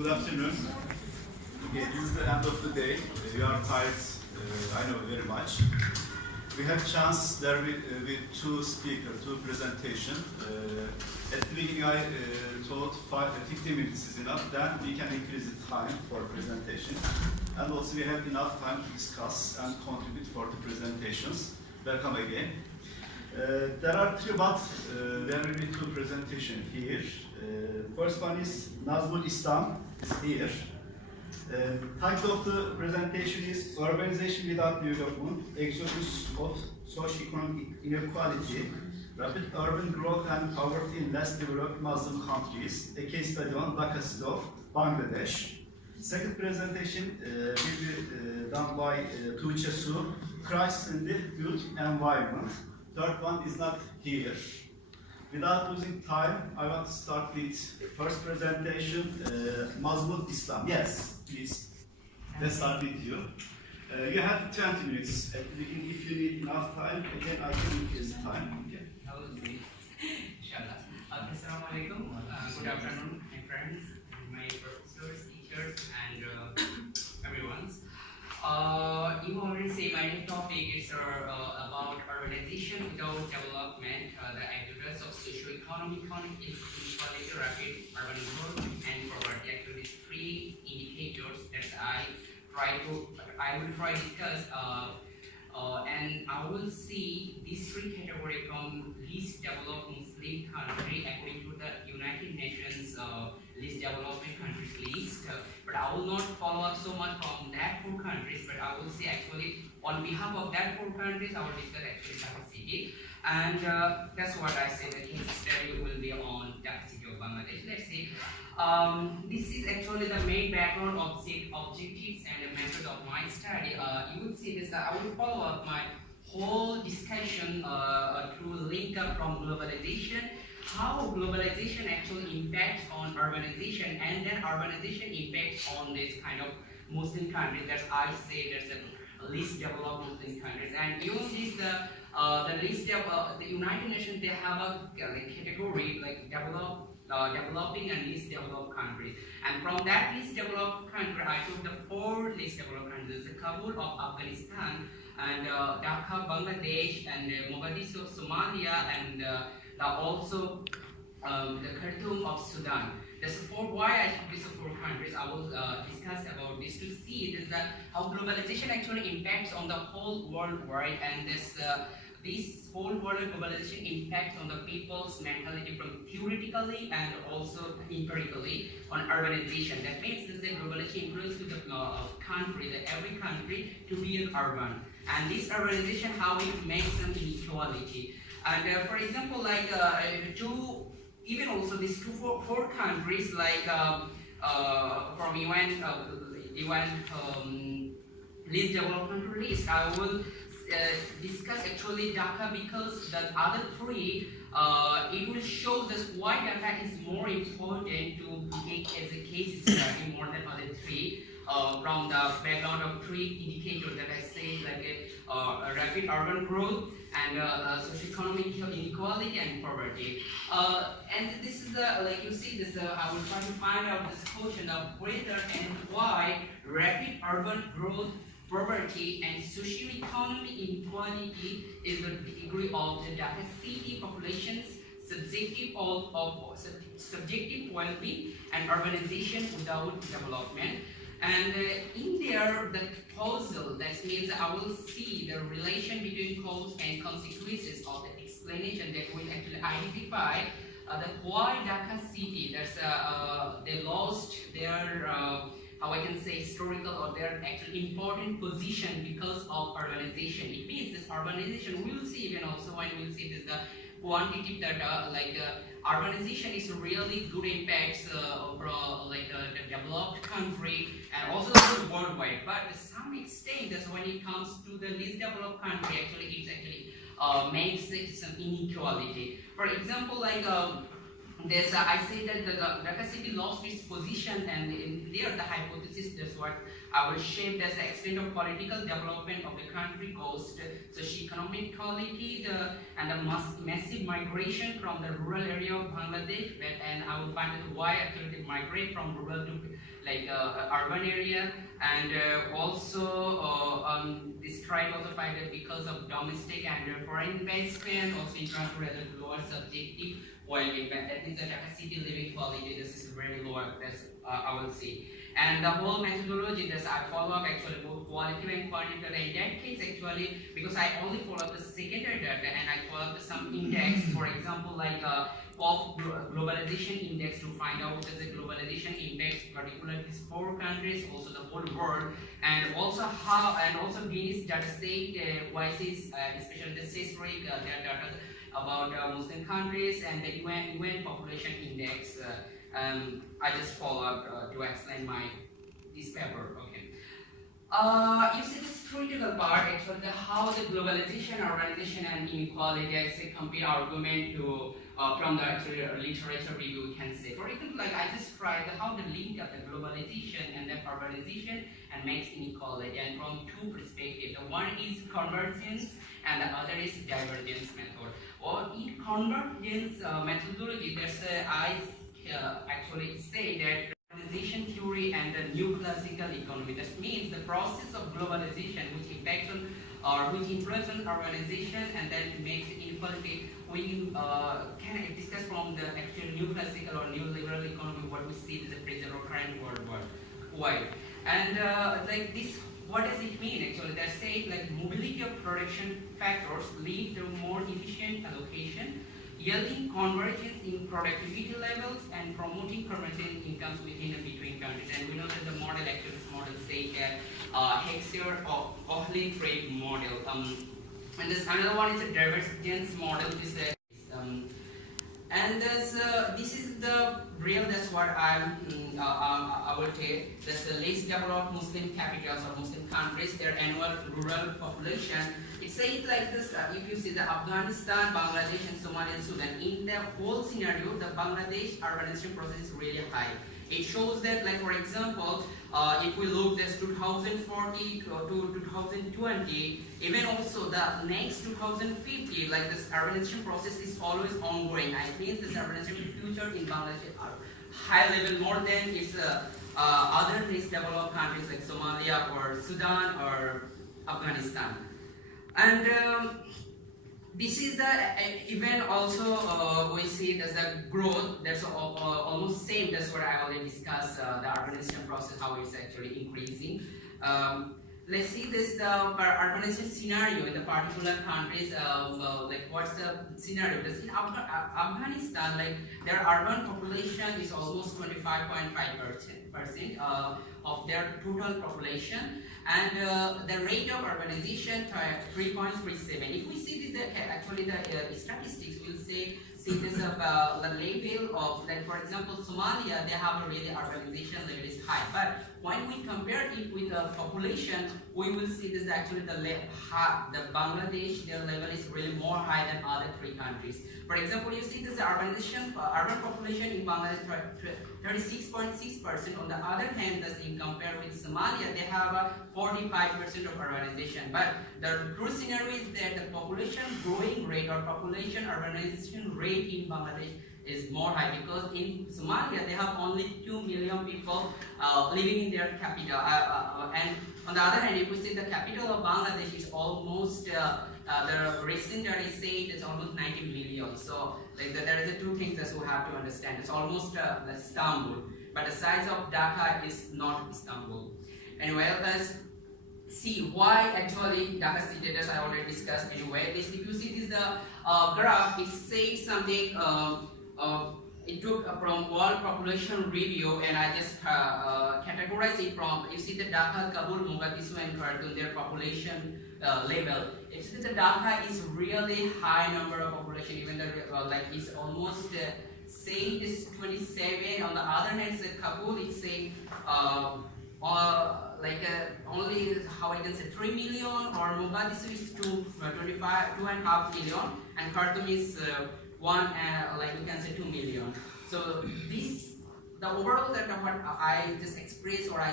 Good afternoon. Okay, this is the end of the day. You are tired, I know very much. We have chance there with two speakers, two presentation. At the beginning I thought 15 minutes is enough, then we can increase the time for presentation. And also we have enough time to discuss and contribute for the presentations. Welcome again. There are three, but there will be two presentations here. First one is Nazmul Islam is here. Title of the presentation is Urbanization Without Development, Exodus of Socio-Economic Inequality, Rapid Urban Growth and Poverty in Less Developed Muslim Countries, a case study on Dhaka City of Bangladesh. Second presentation will be done by Tuğçe Su, Crises in the Youth Environment. Third one is not here. Without losing time, I want to start with first presentation, Nazmul Islam. Yes, please. Let's start with you. You have 20 minutes at the beginning. If you need enough time, again, I can increase the time. Okay. Inshallah. Assalamu alaikum. Good afternoon, my friends, my professors, teachers, and everyone. You already say my topic is about urbanization without development, the exodus of socio-economic inequality, rapid urban growth, and poverty. Actually, these three indicators that I will try to discuss, and I will see these three categories from least developed Muslim country according to the United Nations least developing countries list. But I will not follow up so much from that four countries, but I will say actually on behalf of that four countries, I will discuss actually Dhaka City. And that's what I say, the case study will be on Dhaka City of Bangladesh. Let's see. This is actually the main background objectives and the method of my study. You will see this, I will follow up my whole discussion through link up from globalization, how globalization actually impacts on urbanization, and then urbanization impacts on this kind of Muslim countries. That's I say there's a least developed Muslim countries, and you see the United Nations, they have a category like developing and least developed countries. And from that least developed country, I took the four least developed countries: the Kabul of Afghanistan, and Dhaka, Bangladesh, and Mogadishu of Somalia, and also the Khartoum of Sudan. That's why I took these four countries. I will discuss about this to see this how globalization actually impacts on the whole world wide, and this whole world globalization impacts on the people's mentality from theoretically and also empirically on urbanization. That means that the globalization influences the country, every country to be urban, and this urbanization how it makes some inequality. And for example, like even also these four countries, like from UN least developed country list, I will discuss actually Dhaka, because the other three, it will show us why Dhaka is more important to take as a case study more than other three. From the background of three indicators that I say, like a rapid urban growth, and socioeconomic inequality and poverty. And this is like you see this, I will try to find out this question of whether and why rapid urban growth, poverty, and socioeconomic inequality is the degree of the Dhaka City population's subjective well-being and urbanization without development. And in there, the proposal, that means I will see the relation between cause and consequences of the explanation that will actually identify that why Dhaka City, they lost their, how I can say, historical or their actually important position because of urbanization. It means this urbanization, we will see even also when we will see this, the quantitative data, like urbanization is really good impacts like the developed country and also worldwide. But to some extent, that's when it comes to the least developed country, actually it actually makes it some inequality. For example, like This, I say that the Dhaka city lost its position, and in there the hypothesis that's what I will shape as the extent of political development of the country goes to socio-economic quality and the massive migration from the rural area of Bangladesh, and I will find out why actually they migrate from rural to like urban area, and also this tribe also find that because of domestic and foreign investment, also international rather lower subjective oil demand. That means the Dhaka city living quality, this is very low, that's I will say. And the whole methodology that I follow up actually both qualitative and quantitative. In that case actually, because I only follow up the secondary data and I follow up some index, for example like of globalization index to find out what is the globalization index, particularly these 4 countries, also the whole world, and also how, and also Guinness data set, IISS, especially the CISRIC, their data about Muslim countries, and the UN population index. I just follow up to explain this paper. Okay. You see this critical part actually how the globalization, urbanization, and inequality as a complete argument to from the actually literature review we can say. For example, like I just tried how the link of the globalization and the urbanization and makes inequality, and from 2 perspectives. The one is convergence and the other is divergence method. Or in convergence methodology, there's I actually say that globalization theory and the new classical economy. That means the process of globalization which impacts on or which influences on urbanization and then makes inequality. We can discuss from the actual new classical or new liberal economy what we see is the present or current worldwide. And like this, what does it mean actually? They say like mobility of production factors lead to more efficient allocation, yielding convergence in productivity levels and promoting convergent incomes within and between countries. And we know that the model actually this model say that Hexier or Ohlin trade model. And this another one is a divergence model. And this is the real. That's what I will take. That's the least developed Muslim capitals or Muslim countries. Their annual rural population. It says like this. If you see the Afghanistan, Bangladesh, and Somalia and Sudan, in the whole scenario, the Bangladesh urbanization process is really high. It shows that, like for example, if we look this 2040 to 2020, even also the next 2050, like this urbanization process is always ongoing. I think this urbanization future in Bangladesh are high level more than its other least developed countries like Somalia or Sudan or Afghanistan. And this is the even also we see there's a growth that's almost same. That's what I already discussed the urbanization process, how it's actually increasing. Let's see this the urbanization scenario in the particular countries. Like what's the scenario? This in Afghanistan, like their urban population is almost 25.5% of their total population, and the rate of urbanization 3.37. If we see this, actually the statistics will say this the level of, like for example Somalia, they have a really urbanization level is high, but when we compare it with the population, we will see this actually the Bangladesh, their level is really more high than other 3 countries. For example, you see this urbanization, urban population in Bangladesh 36.6%. On the other hand, in compared with Somalia, they have 45% of urbanization. But the true scenario is that the population growing rate or population urbanization rate in Bangladesh is more high, because in Somalia they have only 2 million people living in their capital, and on the other hand, if we see the capital of Bangladesh is almost the recent data say it's almost 90 million. So like there is 2 things that we have to understand. It's almost Istanbul, but the size of Dhaka is not Istanbul. Anyway, let's see why actually Dhaka city, as I already discussed. Anyway, this, if you see this the graph, it says something. It took from world population review, and I just categorize it from, you see the Dhaka, Kabul, Mogadishu, and Khartoum, their population level. You see the Dhaka is really high number of population, even the like it's almost say this 27. On the other hand, the Kabul is saying like only how I can say 3 million, or Mogadishu is 2.5 million, and Khartoum is like we can say 2 million. So this, the overall data what I just expressed or I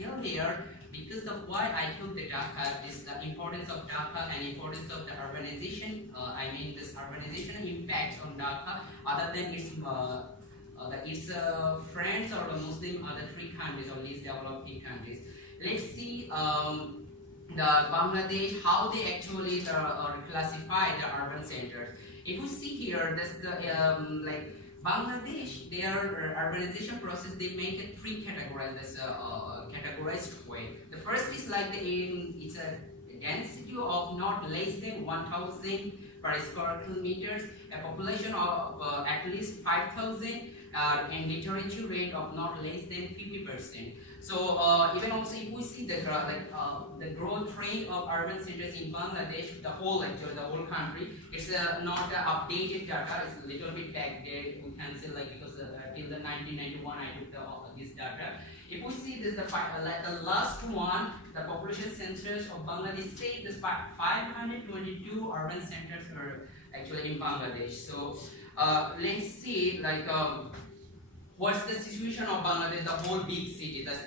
tell here, because of why I took the Dhaka is the importance of Dhaka and importance of the urbanization. I mean this urbanization impacts on Dhaka other than its friends or the Muslim other three countries or least developing countries. Let's see the Bangladesh, how they actually classify the urban centers. If you see here, that's the like Bangladesh, their urbanization process, they make it three categorized categorized way. The first is like it's a density of not less than 1,000 per square kilometers, a population of at least 5,000, and literacy rate of not less than 50%. So even also if we see the growth rate of urban centers in Bangladesh, the whole country, it's not updated data. It's a little bit backdated. We can say like because till the 1991 I took this data. If we see this, the last one, the population centers of Bangladesh say this 522 urban centers are actually in Bangladesh. So let's see like. What's the situation of Bangladesh, the whole big city, that's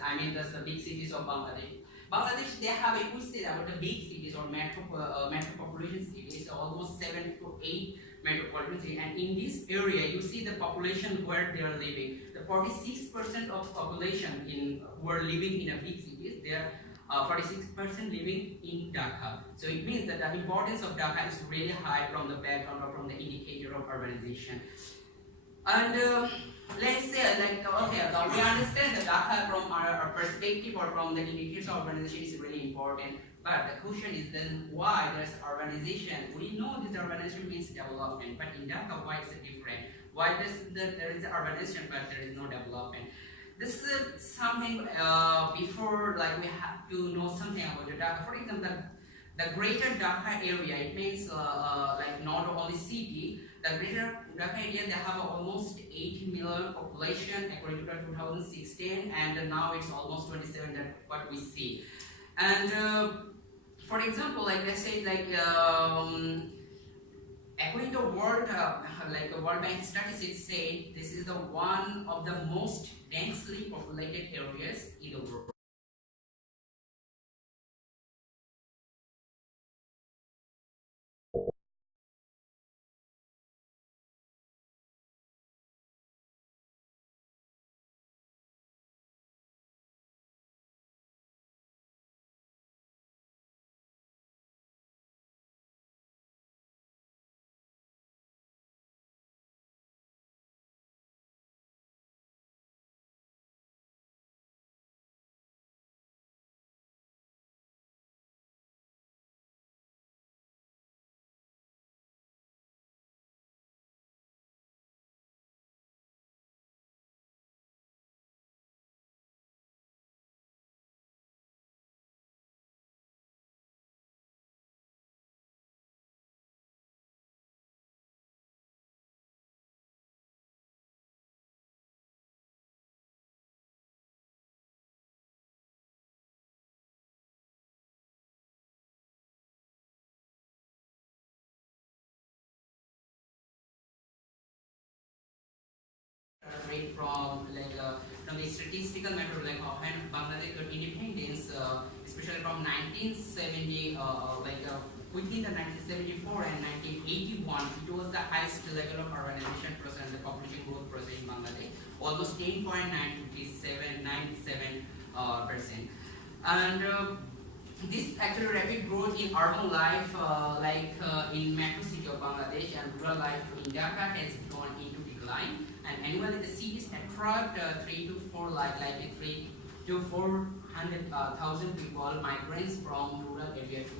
the big cities of Bangladesh. Bangladesh, they have, if we say about the big cities or metro population cities, almost 7 to 8 metropolitan cities, and in this area, you see the population where they are living. The 46% of population who are living in a big cities, they are 46% living in Dhaka. So it means that the importance of Dhaka is really high from the background or from the indicator of urbanization. And let's say like okay, we understand that Dhaka from our perspective or from the indicators of urbanization is really important. But the question is then why there's urbanization? We know this urbanization means development, but in Dhaka why is it different? Why there is urbanization but there is no development? This is something before like we have to know something about the Dhaka. For example, the greater Dhaka area, it means like not only city. The greater Dhaka area, they have almost 80 million population according to the 2016, and now it's almost 27. That what we see. And for example, like let's say like according to World World Bank statistics say this is the one of the most densely populated areas in the world. Rate from from the statistical method like how Bangladesh got independence, especially from 1970, within the 1974 and 1981, it was the highest level of urbanization process and the population growth process in Bangladesh, almost 10.97%. And this actually rapid growth in urban life, in metro city of Bangladesh, and rural life in Dhaka has gone into decline. And annually, the cities attract 3 to 400,000 people, migrants from rural area to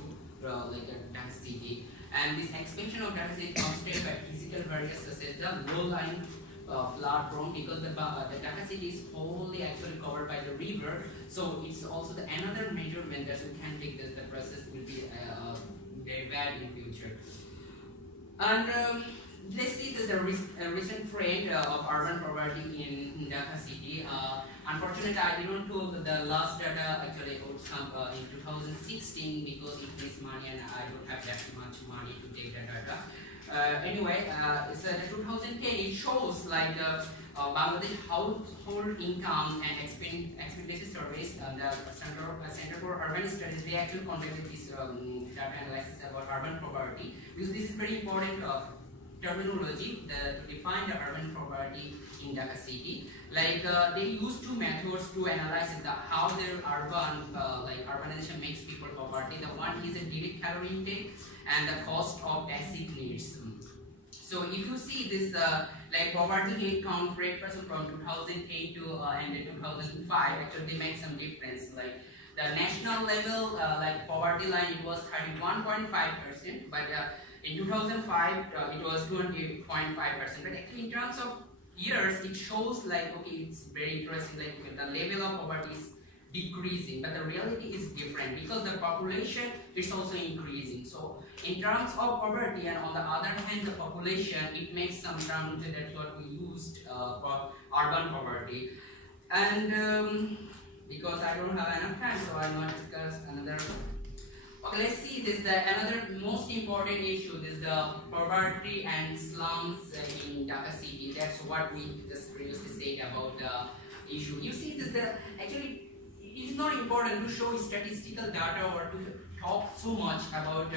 Dhaka city. And this expansion of Dhaka city is constrained by physical barriers such as the low-lying flood prone, because the Dhaka city is wholly actually covered by the river. So it's also another major measures we can take this. The process will be very bad in future. And let's see the recent trend of urban poverty in Dhaka city. Unfortunately, I didn't know the last data actually would come in 2016 because it needs money and I don't have that much money to take the data. It's the 2010. It shows like the Bangladesh household income and expenditure surveys. The Center for Urban Studies, they actually conducted this data analysis about urban poverty, because this is very important terminology to define the urban poverty in Dhaka city. Like they use two methods to analyze how their urbanization makes people poverty. The one is a direct calorie intake and the cost of basic needs. So if you see this like poverty rate count rate person from 2008 to and 2005, actually they make some difference. Like the national level like poverty line, it was 31.5%, but in 2005 it was 20.5%. But actually in terms of years, it shows like, okay, it's very interesting, like the level of poverty is decreasing, but the reality is different because the population is also increasing. So in terms of poverty, and on the other hand the population, it makes some terms that's what we used for urban poverty. And because I don't have enough time, so I will discuss another. Okay, let's see this. Another most important issue is the poverty and slums in Dhaka city. That's what we just previously said about the issue. You see this. Actually, it is not important to show statistical data or to talk so much about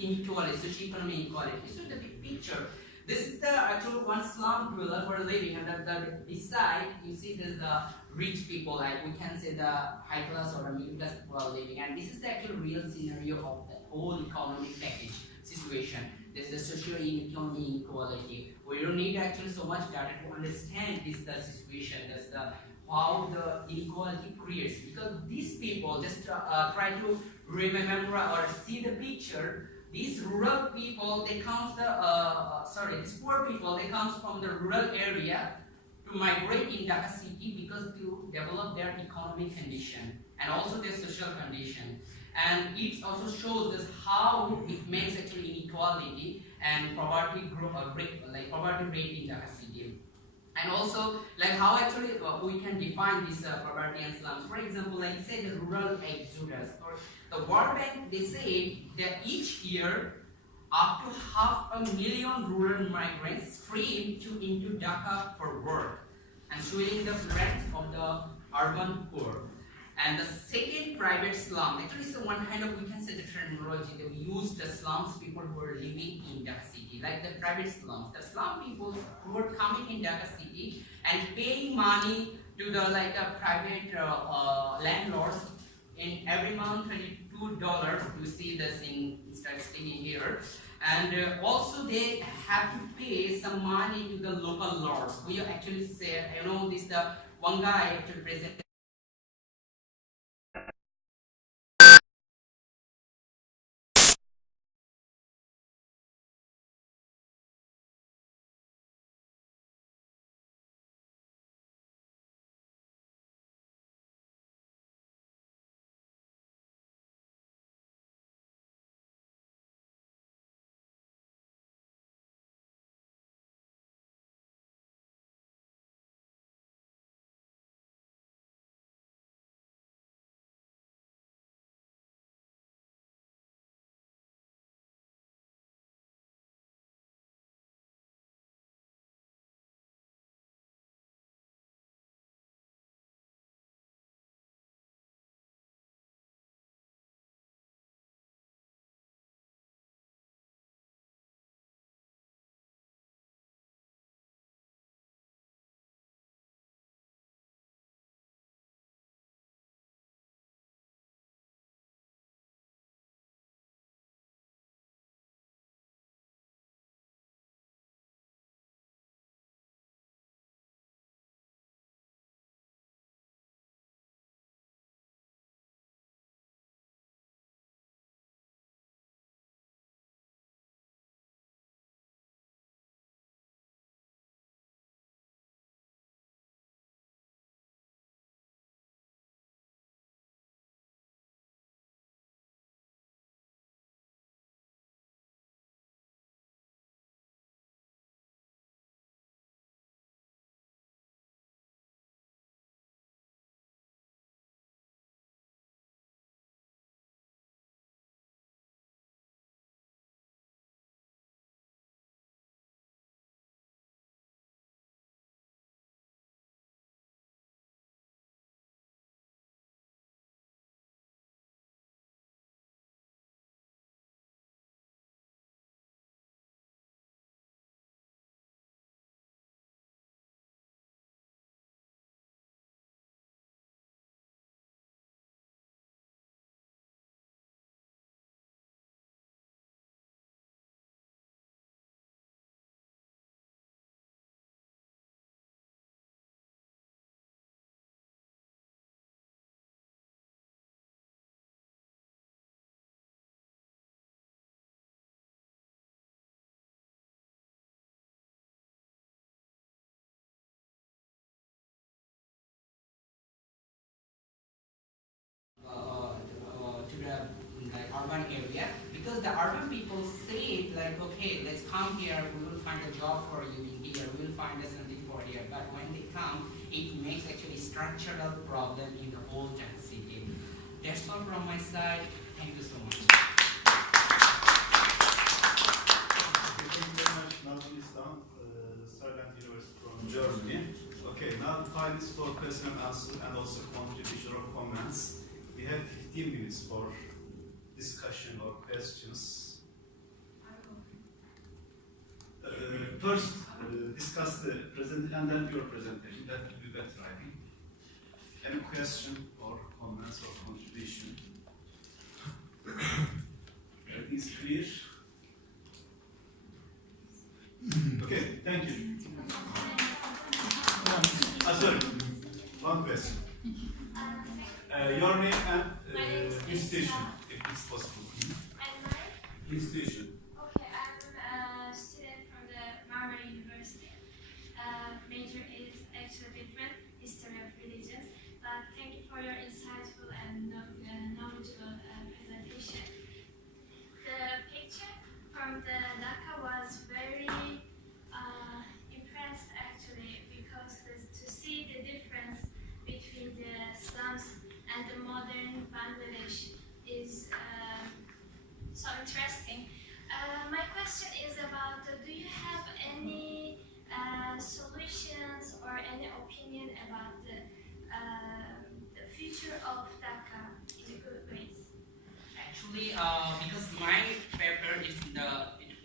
inequality, socio-economic inequality. So the big picture. This is the actual one slum dweller who are living, and beside you see there's the rich people, like we can say the high class or the middle class people are living, and this is the actual real scenario of the whole economic package situation. There's the socio-economic inequality. We don't need actually so much data to understand this the situation. That's the how the inequality creates, because these people just try to remember or see the picture. These rural people, they come these poor people, they come from the rural area to migrate in Dhaka city because to develop their economic condition and also their social condition. And it also shows us how it makes actually inequality and poverty poverty rate in Dhaka city. And also like how actually we can define this poverty and slums. For example, like say the rural exodus, or the World Bank, they say that each year up to 500,000 rural migrants stream into Dhaka for work and showing the breadth of the urban poor. And the second, private slum. Actually, it's one kind of, we can say the terminology that we use the slums, people who are living in Dhaka city, like the private slums. The slum people who are coming in Dhaka city and paying money to the private landlords in every month, $32. You see this in statistic in here. And also they have to pay some money to the local lords. We actually say, this the one guy actually present come here, we will find a job for you in here, we will find something for here. But when they come, it makes actually structural problem in the whole city. That's all from my side. Thank you so much. Thank you very much, Nazmul, Servant University from Germany. Okay, now the time is for question and answer and also contribution or comments. We have 15 minutes for discussion or questions. First, discuss the present and then your presentation. That will be better, I think. Any question or comments or contribution? Everything is clear? Okay, thank you. Sorry, one question. Your name and institution, if it's possible. And mine? Institution. Okay, I'm a student from the Marmara University. Major is actually different, history of religions. But thank you for your insightful and knowledgeable presentation. The picture from the Dhaka was very impressed actually, because to see the difference between the slums and the modern Bangladesh is so interesting. My question is about, do you have any solutions or any opinion about the future of Dhaka in a good ways? Actually, because my paper is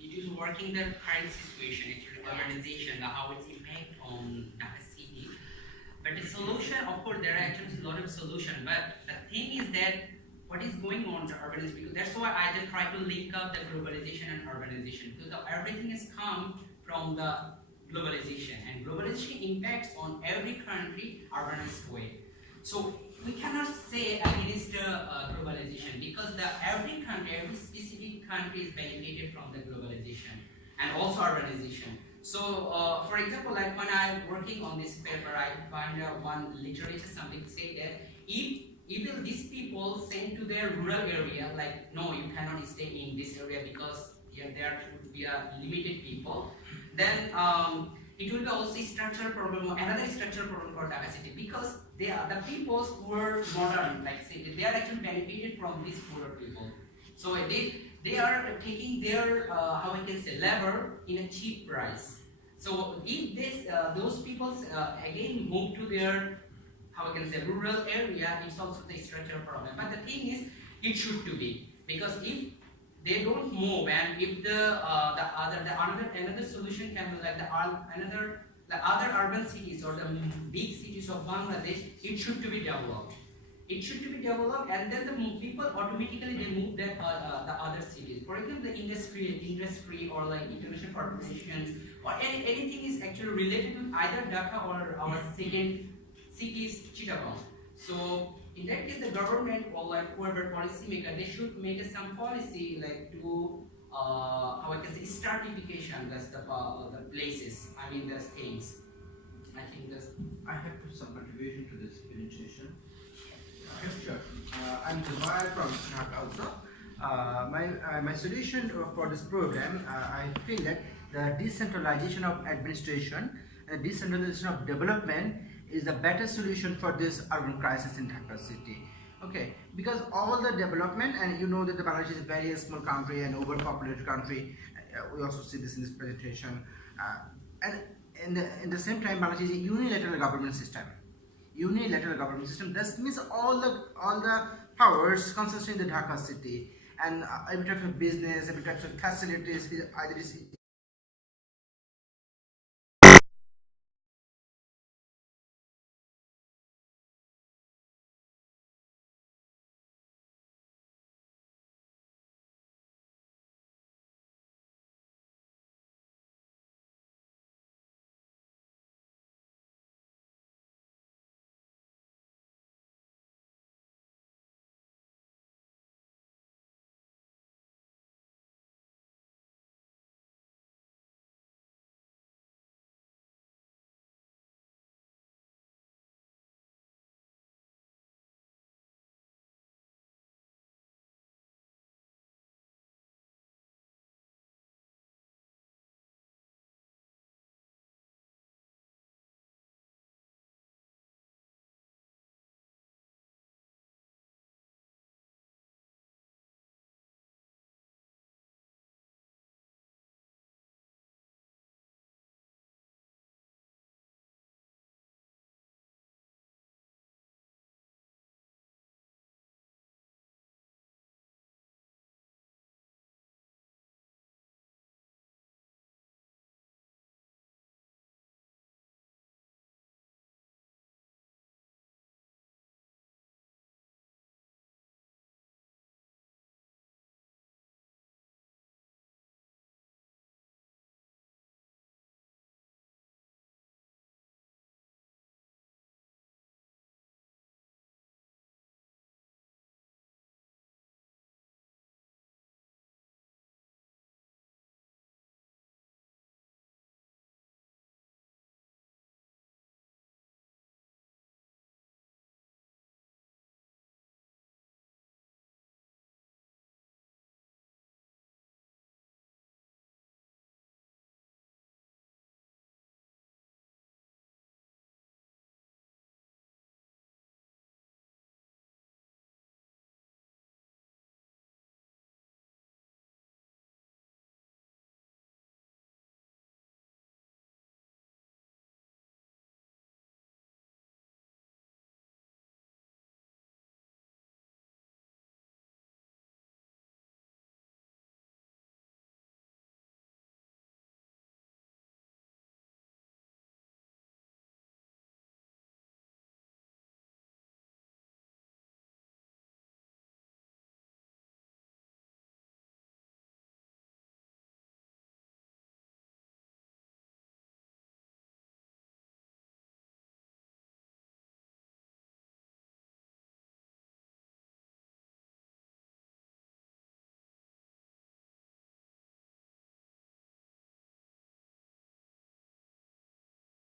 it is working the current situation, actually urbanization, how it's impact on Dhaka city. But the solution, of course, there are actually a lot of solutions. But the thing is that what is going on the urbanization, because that's why I just try to link up the globalization and urbanization, because everything has come from the globalization, and globalization impacts on every country urbanized way. So we cannot say against globalization, because every country, every specific country is benefited from the globalization and also urbanization. So, for example, like when I'm working on this paper, I find one literature something say that if these people sent to their rural area, like no, you cannot stay in this area because there would be a limited people, then it will be also structural problem, or another structural problem for Dhaka city, because they are the people who are modern, like say, they are actually benefited from these poorer people. So they are taking their how I can say labor in a cheap price. So if those people again move to their how I can say rural area, it's also the structural problem. But the thing is, it should to be, because if they don't move, and if another solution can be like the other urban cities or the big cities of Bangladesh, it should to be developed. It should to be developed, and then the people automatically they move that the other cities. For example, the industry or like international corporations or anything is actually related to either Dhaka or our second cities, Chittagong. So in that case, the government or like whoever policy maker, they should make some policy like to how I can say stratification. That's the places. I mean, the things. I think that's. I have put some contribution to this presentation. Sure. I'm Jawahar from Dhaka also. My solution for this program, I feel that the decentralization of administration and decentralization of development is the better solution for this urban crisis in Dhaka city. Okay, because all the development, and you know that the Bangladesh is a very small country and overpopulated country. We also see this in this presentation. And in the same time, Bangladesh is a unilateral government system. Unilateral government system. That means all the powers concentrated in the Dhaka city, and every type of business, every type of facilities, either is